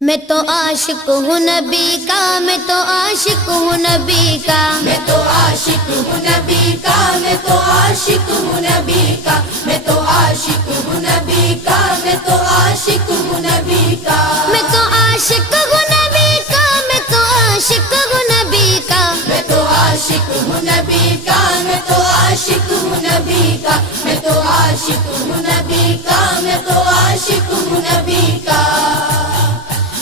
میں تو عاشق ہوں نبی کا، میں تو عاشق ہوں نبی کا، میں تو عاشق ہوں نبی کا، میں تو عاشق ہوں نبی کا، میں تو عاشق ہوں نبی کا، میں تو عاشق ہوں نبی کا، میں تو عاشق ہوں نبی کا، میں تو عاشق ہوں نبی کا، میں تو عاشق ہوں نبی کا، میں تو عاشق ہوں نبی کا، میں تو عاشق ہوں نبی کا، میں تو عاشق ہوں نبی کا،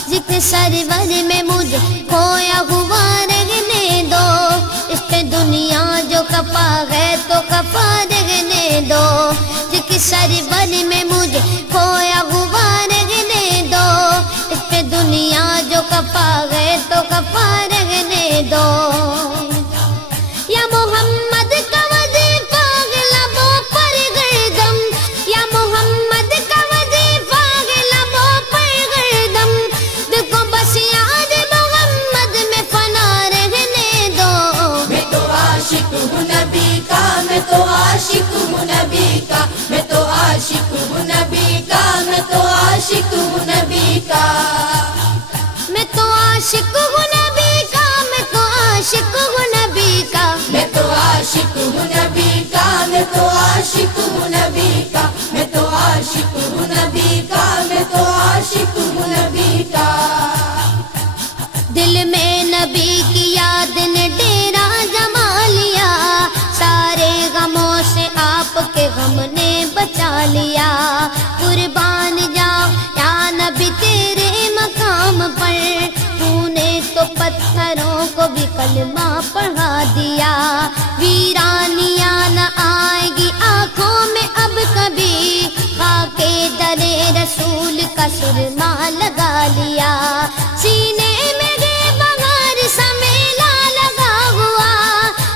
ذکر سرور میں مجھے کھویا ہوا رہنے دو، اس پہ دنیا جو خفا ہے تو خفا رہنے دو، ذکر سرور میں مجھے کھویا ہوا رہنے دو، اس پہ دنیا جو خفا ہے تو خفا رہنے دو، یا محمد کا وظیفہ ہے لبوں پر گردم، یا محمد کا وظیفہ ہے لبوں پر گردم، دل کو بس یاد محمد میں فنا رہنے دو، میں تو عاشق ہوں نبی کا، میں تو عاشق ہوں نبی کا، میں تو عاشق ہوں نبی کا، میں تو عاشق ہوں نبی کا، میں تو عاشق ہوں نبی کا، میں تو عاشق ہوں نبی کا، میں تو عاشق ہوں نبی کا، میں تو عاشق ہوں نبی کا، میں تو عاشق ہوں نبی کا، میں تو عاشق ہوں نبی کا، دل میں نبی کی یاد نے ڈیرا جما لیا، سارے غموں سے آپ کے غم نے بچا لیا، قربان جاؤ یا نبی تیرے مقام پر، تو نے تو پتھروں کو بھی کلمہ پڑھا دیا، ویرانیاں نہ آئے گی آنکھوں میں اب کبھی، خاک در رسول کا سرما لگا لیا، سینے میں گے بغار سا میلہ لگا ہوا،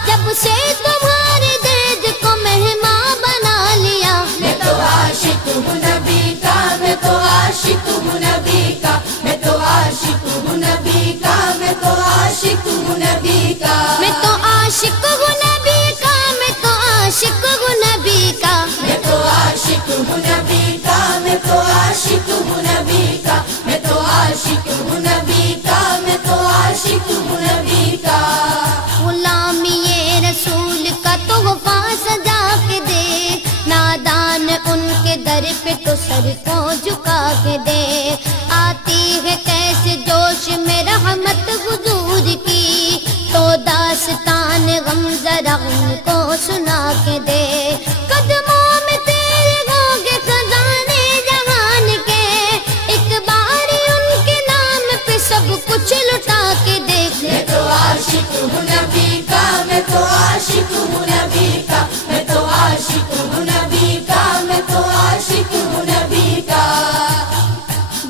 جب سے تمہارے درد کو مہمان بنا لیا، میں تو عاشق ہوں نبی کا، میں تو عاشق ہوں نبی کا، میں تو عاشق ہوں نبی کا، میں تو عاشق ہوں نبی کا، میں تو عاشق ہوں نبی کا، میں تو عاشق ہوں نبی کا، میں تو عاشق ہوں نبی کا، میں تو عاشق ہوں نبی کا، میں تو عاشق ہوں نبی کا، میں تو عاشق ہوں نبی کا، غلامی رسول کا تحفہ سجا کے دے، نادان ان کے در پہ تو سر کو جھکا کے دے، آتی ہے کیسے جوش میں رحمت حضور کی، تو داستان غم ذرا ان کو سنا کے دے، قدموں میں تیرے ہوں گے خزانے جہان کے، ایک بار ان کے نام پہ سب کچھ لٹا کے دیکھ، میں تو عاشق ہوں نبی کا، میں تو عاشق ہوں نبی کا، میں تو عاشق ہوں نبی کا، میں تو عاشق ہوں نبی کا،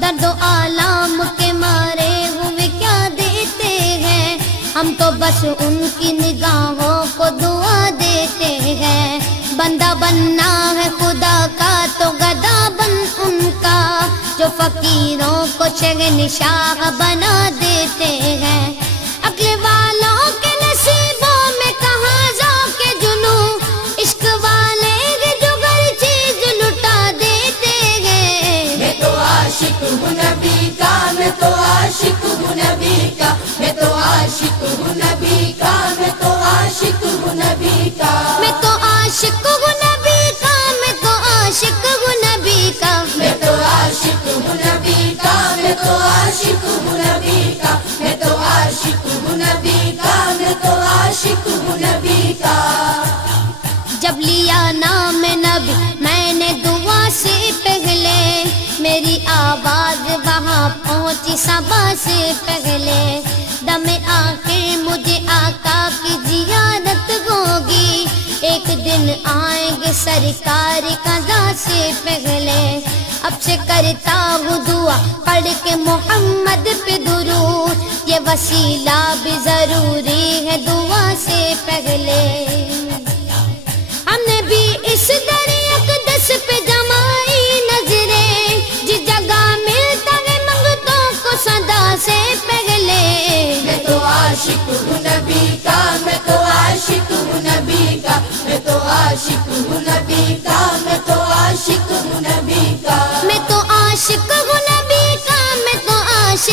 درد و آلام کے مارے ہوئے کیا دیتے ہیں، ہم تو بس ان کی نگاہوں کو دعا دیتے ہیں، بندہ بننا ہے خدا کا تو گدا بن ان کا، جو فقیروں کو شہنشاہ بنا دیتے ہیں، عقل والوں کے نصیبوں میں کہاں ذوق جنو، عشق والے جو ہر چیز لٹا دیتے ہیں، میں تو عاشق ہوں نبی کا، میں تو عاشق ہوں نبی کا، میں تو عاشق ہوں نبی کا، میں تو عاشق ہوں نبی کا، میں تو عاشق ہوں نبی کا، میں تو عاشق ہوں نبی کا، میں تو عاشق ہوں نبی کا، میں تو عاشق ہوں نبی کا، میں تو عاشق ہوں نبی کا، میں تو عاشق ہوں نبی کا، جب لیا نام نبی میں نے دعا سے پہلے، میری آواز وہاں پہنچی صبا سے پہلے، دم آخر مجھے آقا کی زیارت ہوگی، ایک دن آئیں گے سرکار قضا سے پہلے، اب سے کرتا ہوں دعا پڑھ کے محمد پہ درود، یہ وسیلہ بھی ضروری ہے دعا سے پہلے، ہم نے بھی اس در اقدس پہ جمائی نظریں، جس جگہ ملتا ہے منگتوں کو صدا سے پہلے، میں تو عاشق ہوں نبی کا، میں تو عاشق ہوں نبی کا، میں تو عاشق ہوں نبی کا، میں تو عاشق ہوں نبی کا، میں تو عاشق ہوں نبی کا، میں تو عاشق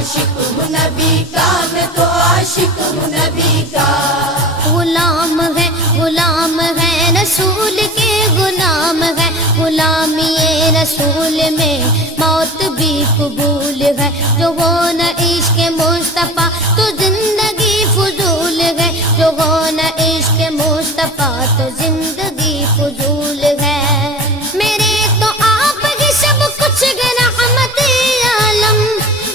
عاشق ہوں نبی کا، میں تو عاشق ہوں نبی کا۔ غلام ہے رسول کے غلام ہے، غلامی رسول میں موت بھی قبول ہے، جو ہو نہ عشق مصطفیٰ تو زندگی فضول ہے، جو ہو نہ عشق مصطفیٰ تو زندگی فضول ہے۔ میرے تو آپ ہی سب کچھ ہے رحمت عالم،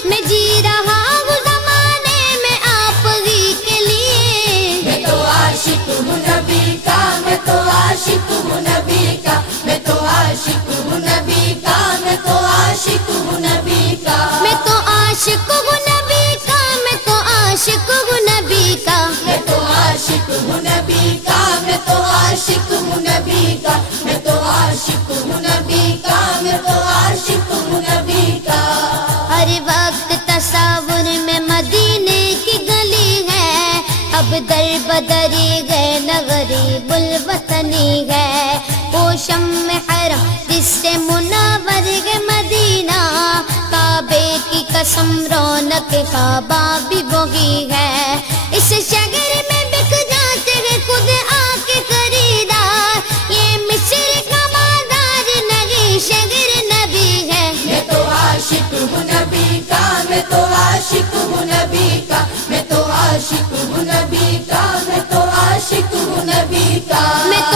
میں جی رہا ہوں زمانے میں آپ ہی کے لیے۔ میں تو عاشق ہوں نبی کا، میں تو عاشق ہوں نبی کا، میں تو عاشق ہوں نبی کا، میں تو عاشق ہوں نبی کا۔ میں تو عاشق ہوں نبی کا، میں تو عاشق ہوں نبی کا۔ میں تو عاشق ہوں نبی کا، میں تو عاشق ہوں نبی کا، میں تو عاشق ہوں نبی کا، میں تو عاشق ہوں نبی کا۔ ہر وقت تصور میں مدینے کی گلی ہے، اب در بدری گئے نہ غریب الوطنی ہے۔ وہ شمع حرم جس سے منور ہے مدینہ، کعبے کی قسم رونق کعبہ بھی وہی ہے۔ اس شہر میں بک جاتے ہیں خود آ کے خریدار، یہ مصر کا بازار نہیں شہر نبی ہے۔ میں تو عاشق ہوں نبی کا، میں تو عاشق ہوں نبی کا، میں تو عاشق ہوں نبی کا، میں تو عاشق ہوں نبی کا۔ میں تو